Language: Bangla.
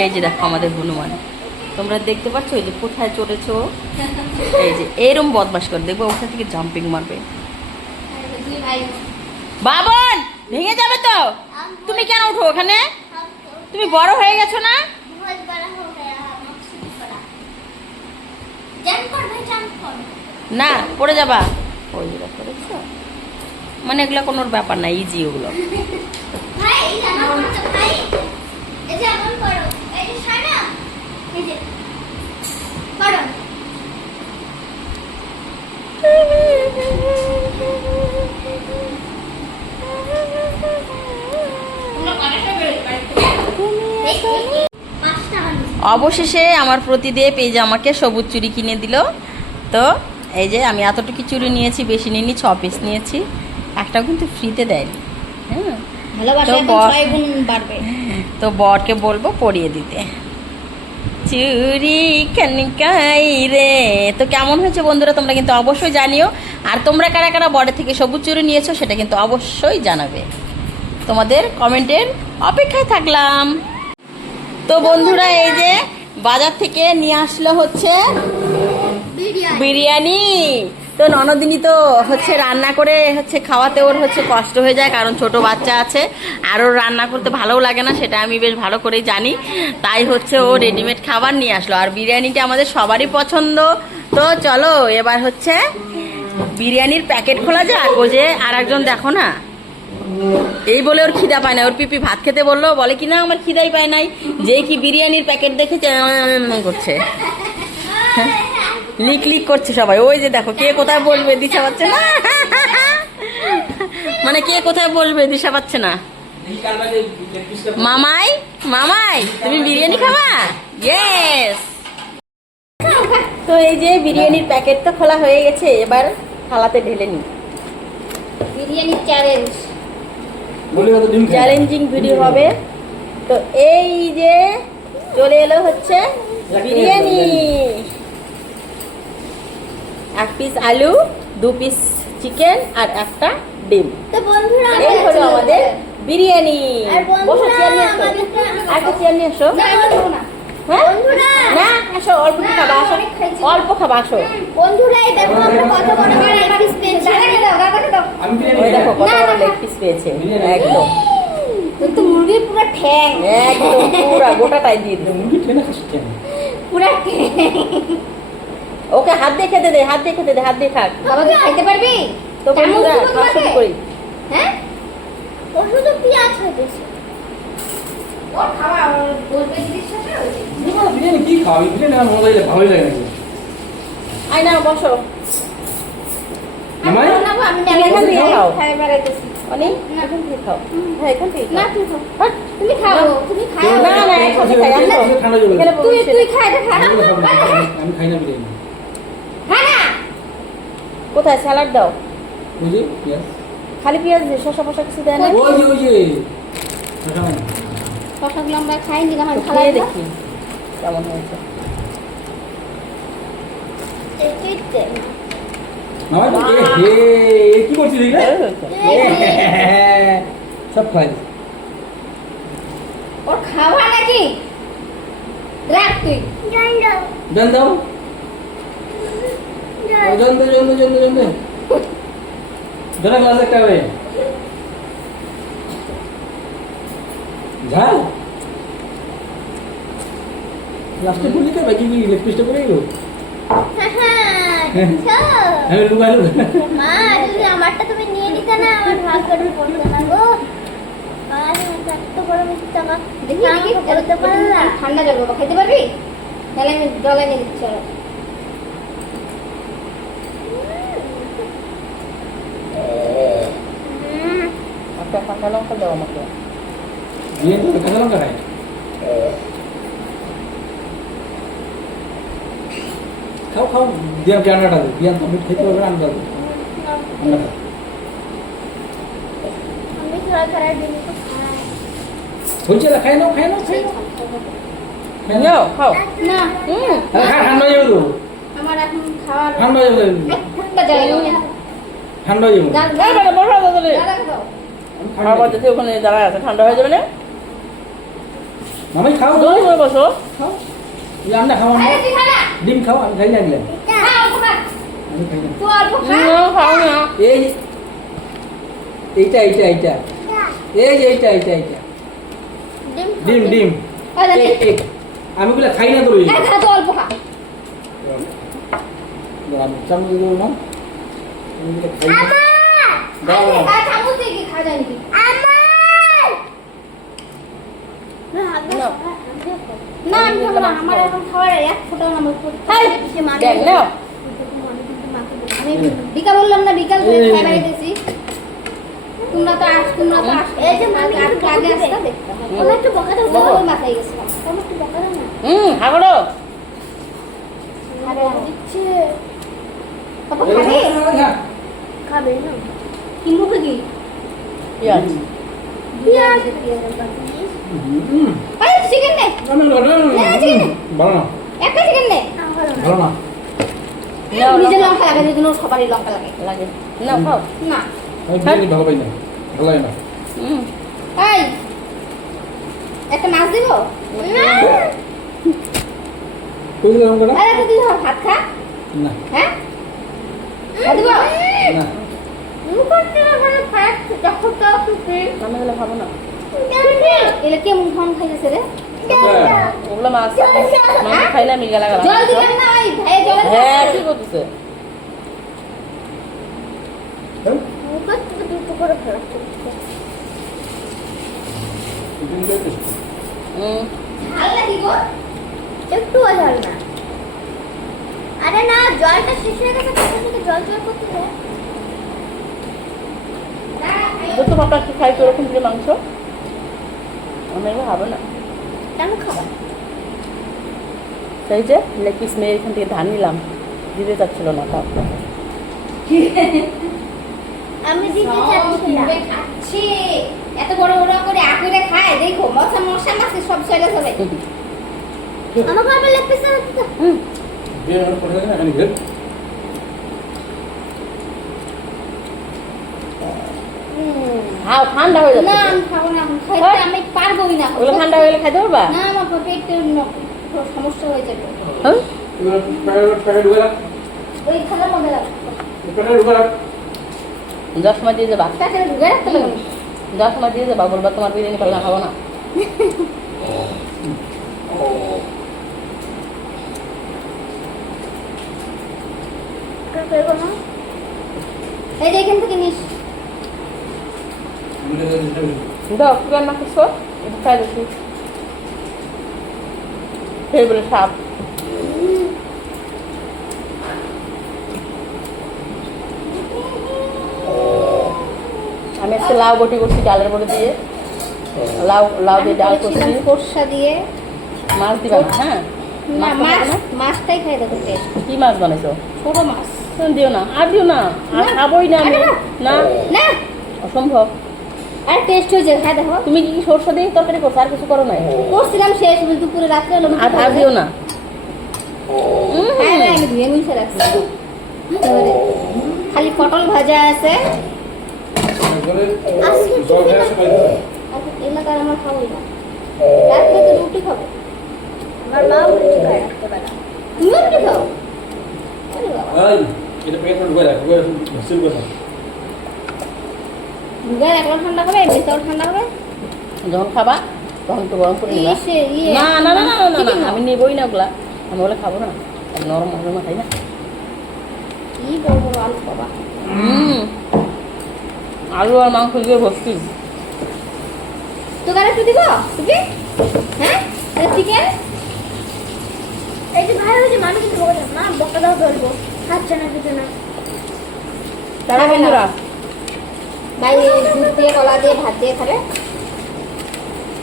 এই যে দেখো আমাদের হনুমান। তোমরা দেখতে পাচ্ছ ওই যে কোথায় চড়েছ? এই যে এরম বদমাস করে। দেখব ওখান থেকে জাম্পিং মারবে। বাবন, ভেঙে যাবে তো? তুমি কেন উঠো ওখানে? তুমি বড় হয়ে গেছো না? না, পড়ে যাবা। ওই মানে এগুলো কোনো ব্যাপার না ইজি ওগুলো। ভাই, এই যে করো অবশেষে আমার প্রতিদেব এই যে আমাকে সবুজ চুরি কিনে দিল। তো এই যে আমি এতটুকু চুরি নিয়েছি, বেশি নিইনি, ছ পিস নিয়েছি। একটা কিন্তু ফ্রিতে দেয়নি। হ্যাঁ তো বর- তো বরকে বলব পরিয়ে দিতে। চুরি কানকাই রে তো কেমন হয়েছে বন্ধুরা তোমরা কিন্তু অবশ্যই জানিও। আর তোমরা কারা কারা বরের থেকে সবুজ চুরি নিয়েছো সেটা কিন্তু অবশ্যই জানাবে। তোমাদের কমেন্টের অপেক্ষায় থাকলাম। তো বন্ধুরা এই যে বাজার থেকে নিয়ে আসলো হচ্ছে বিরিয়ানি। তো ননদিনী তো হচ্ছে রান্না করে হচ্ছে খাওয়াতে ওর হচ্ছে কষ্ট হয়ে যায় কারণ ছোট বাচ্চা আছে আর ওর রান্না করতে ভালোও লাগে না সেটা আমি বেশ ভালো করেই জানি তাই হচ্ছে ও রেডিমেড খাবার নিয়ে আসলো আর বিরিয়ানিটা আমাদের সবারই পছন্দ তো চলো এবার হচ্ছে বিরিয়ানির প্যাকেট খোলা যাক ও যে আর একজন দেখো না এই বলে ওর খিদা পায় না ওর পিপি ভাত খেতে বলল বলে কি না আমার খিদাই পায় নাই যে কি বিরিয়ানির প্যাকেট উম করছে লিক লিক করছে সবাই। ওই যে দেখো কে কোথায় বলবে দিশা পাচ্ছে না? মানে কে কোথায় বলবে দিশা পাচ্ছে না? মামাই মামাই তুমি বিরিয়ানি খাবা? ইয়েস তো এই যে বিরিয়ানির প্যাকেট তো খোলা হয়ে গেছে এবার থালাতে ঢেলে নি বিরিয়ানি চ্যালেঞ্জ চ্যালেঞ্জিং ভিডিও হবে। তো এই যে চলে এলো হচ্ছে বিরিয়ানি। এক পিস আলু দু পিস চিকেন আর একটা ডিম। তো বন্ধুরা এই হলো আমাদের বিরিয়ানি। বসো চেয়ার নিয়ে আর একটা চেয়ার নিয়ে না, না। হ্যাঁ? আসো অল্প না, খাবা আসো। অল্প খাবা আসো। বন্ধুরা এই দেখো আমরা কত বড় বড় লেগ পিস পেয়েছি। দাদাকে দাও দাদাকে দাও ওই দেখো কত বড় লেগ পিস পেয়েছে। একদম। তো মুরগির পুরো ঠ্যাং। একদম পুরা গোটাটাই দিয়ে দিন পুরো ঠ্যাং। ওকে হাত দিয়ে খেতে দে হাত দিয়ে খেতে দে হাত দিয়ে খাক। বাবাকে খাইতে পারবি? তো চামচ বন্ধুরা দিব খাওয়া শুরু তোমাকে? করি। হ্যাঁ? ও শুধু পেঁয়াজ খাইতেছে ওর খাওয়া ওর বলবে জিনিস হয়ে। বিরিয়ানি কি খাওয়াবি বিরিয়ানি আমার ভালোই লাগে ভালোই লাগে নাকি? আই না বসো। আমি তুমি এখান থেকে খাও। খাই অনেক এখান থেকে খাও। হ্যাঁ এখান থেকে না খাও। তুই খাও। তুমি খাও তুমি খাও না, না, একসাথে খাই, আসো। ঠান্ডা জল এখানে তুই তুই খাই খা। খাব না, আমি খাই না বিরিয়ানি। কোথায় স্যালাড দাও? ওই যে পেঁয়াজ। খালি পেঁয়াজ দিয়ে শসা ফসা কিছু দেয় না ওই যে ওই যে। শশাগুলো আমরা খাই আর খালাই দেখি কেমন হয়েছে। কি করছিস। সব খাই ওর খাওয়া নাকি? রাখ তুই। দেন দাও। ধরে গ্লাস একটা ঝাল? লাস্টে বাকি কি লেগ পিসটা গেল মা আমারটা তুমি নিয়ে নিতে না আমার ভাগ করে পড়তো না গো। ঠান্ডা জল বাবা খাইতে পারবি? তাহলে আমি জল দিচ্ছি চলো একটা কাঁচা লঙ্কা দাও আমাকে বিয়ে তো কাঁচা লঙ্কা খায় খাও খাও দিয়াম কে আন্ডাটা দে দিয়াম তো মিট খেতে পারবে আন্ডা দে আন্ডা খাও। আমি থোড়া থোড়া দিন তো খাই হয়েছে না খাই নাও খাই নাও খাই নাও খাই নাও খাও না হুম ঠান্ডা হয়ে যাবে তো আমার এখন খাওয়ার ঠান্ডা হয়ে যাবে ঠান্ডা এনে ঠান্ডা হয়ে যাবে দাঁড়া না, না, বসো, বসো, বসো। দাঁড়া দাও আমি খাই না। আবার যদি ওখানে দাঁড়ায় আছে ঠান্ডা হয়ে যাবে না? মামাই খাও। দোল করে বসো। খাও। আন্ডা খাও ডিম খাও আমি খাই লাগলাম এই এইটা এইটা এইটা। এই যে এইটা এইটা এইটা। ডিম ডিম। আমি গুলা খাই না তো ওই খা খা তুই অল্প খা। চামচ দেবো না আমি গুলা খাই না। দাও? না আমি খাব না আমার এখন খাওয়ার এক ফোঁটাও না আমার দেখ নেই। আমি বিকাল বললাম না বিকাল করে খাই বাড়িতেছি। তোমরা তো আস তোমরা তো আস। এই যে মামি একটু আগে বকা আসতা দিবে। একটু বকা দাও বকা। মাথায় গেছিলাম আমার একটু বকা দাও না। হুম হাগড়ো। আরে দিচ্ছে। তারপর এই, খাবে না। কি মুখে কি পেঁয়াজ পেঁয়াজ। আরে চিকেন নে না, না, না, না, না, না, না, চিকেন নে। ভালো না একটা চিকেন নে ভালো না না নিজের। লঙ্কা লাগে যেগুলো সবারই লঙ্কা লাগে লাগে না খাও না ভালো পাই না ভালো লাগে না এই একটা মাছ দিব কই দিলাম কেন আরে তুই ভাত খা না হ্যাঁ দিব না মুখ ভালো না। এলে রে? ওগুলো মাছ মাছ জল জল হ্যাঁ কি করতেছে? হ্যাঁ? লাগি একটু না। আরে না জলটা শেষ হয়ে গেছে জল জল করতে হবে যত বাপা খাই তো ওরকম দিয়ে মাংস। আমি এগুলো খাব না। কেন খাবা? সেই যে লেগ পিস মেয়ে এখান থেকে ধান নিলাম। দিতে চাচ্ছিল না তাও আমি দিতে চাচ্ছি না। সব এত বড় বড় করে আকুরে খায় দেখো মশা মশা মাছে সব চলে যাবে। আমাকে আবার লেগ পিস দিতে হুম বিরিয়ানি করে না এখানে ঘের খাও ঠান্ডা হয়ে না যাচ্ছে আমি খাব না এখন খাইতে আমি পারবোই না। ওগুলো ঠান্ডা হয়ে গেলে খাইতে পারবা? না আমার পেটের ন- সমস্যা হয়ে যাবে। হ্যাঁ? ওই মধ্যে রাখো। দশ দিয়ে যাবা দশ সময় দিয়ে যাবা বলবা তোমার বিরিয়ানি ভালো না খাব না। না এই যে এখান থেকে নিস। দাও কি রান্না করছ খাই দেখি সেই বলে সাপ আমি আজকে লাউ বটি করছি ডালের বড়ি দিয়ে। লাউ লাউ দিয়ে ডাল করছি। সর্ষা দিয়ে। মাছ দিবা? না হ্যাঁ। না মাছ মাছ? মাছটাই খাই দেখো টেস্ট। কি মাছ বানাইছো? ছোট মাছ। দিও না। আর দিও না। আর। খাবোই না আমি। না। অসম্ভব। আর টেস্ট হয়েছে খাই দেখো। তুমি কি সরষে দিয়ে তরকারি করছ আর কিছু করো নাই? করছিলাম শেষ দুপুরে রাত্রে হলো আর আর দিও না। হ্যাঁ হ্যাঁ, আমি ধুয়ে মুছে রাখছি। খালি পটল ভাজা আছে। আর এলাকার আমার খাবোই না। রাত্রে তো রুটি খাব। আমার মাও রুটি খায় রাত্রেবেলা তুমিও রুটি খাও? বাবা। এটা ঢুকে রাখ। দুগার একবার ঠান্ডা হবে এমনিতেও ঠান্ডা হবে যখন খাবা তখন একটু গরম করে নিবা। ইয়ে। না না না না না, না না। আমি নেবই না ওগুলা। আমি ওগুলো খাব না। নরম নরম খাই না। কি বড় আলু বাবা? হুম। আলু আর মাংস দিয়ে ভর্তি। তোকার একটু দিব? তুমি হ্যাঁ? চিকেন? এই যে ভাই হয়েছে মানুষ কিন্তু বকা দেয়, মা বকা দাও বলব খাচ্ছে না কিছু না। তারা বন্ধুরা? ভাই দুধ দিয়ে কলা দিয়ে ভাত দিয়ে খাবে।